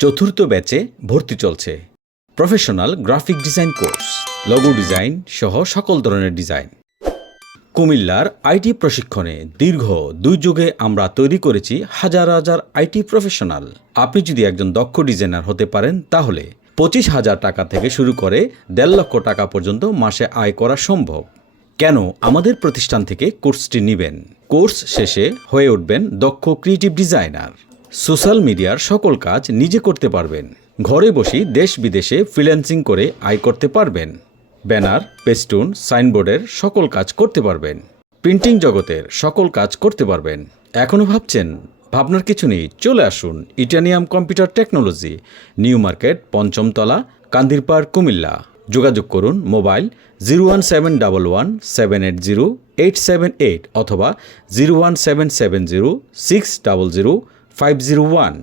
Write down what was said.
চতুর্থ ব্যাচে ভর্তি চলছে। Professional graphic design course, logo design সহ সকল ধরনের ডিজাইন। কুমিল্লার আইটি প্রশিক্ষণে দীর্ঘ 2 যুগে আমরা তৈরি করেছি হাজার হাজার আইটি প্রফেশনাল। আপনি যদি একজন দক্ষ ডিজাইনার হতে পারেন তাহলে 25,000 টাকা থেকে শুরু করে 1.5 লক্ষ টাকা পর্যন্ত মাসে আয় করা সম্ভব। কেন আমাদের প্রতিষ্ঠান থেকে কোর্সটি নেবেন? কোর্স শেষে হয়ে উঠবেন দক্ষ ক্রিয়েটিভ ডিজাইনার। সোশ্যাল মিডিয়ার সকল কাজ নিজে করতে পারবেন। ঘরে বসেই দেশ বিদেশে ফ্রিল্যান্সিং করে আয় করতে পারবেন। ব্যানার, পেস্টুন, সাইনবোর্ডের সকল কাজ করতে পারবেন। প্রিন্টিং জগতের সকল কাজ করতে পারবেন। এখনও ভাবছেন? ভাবনার কিছু নেই, চলে আসুন ইটানিয়াম কম্পিউটার টেকনোলজি, নিউ মার্কেট, 5ম তলা, কান্দিরপাড়, কুমিল্লা। যোগাযোগ করুন মোবাইল 01711780878 অথবা 01770600501।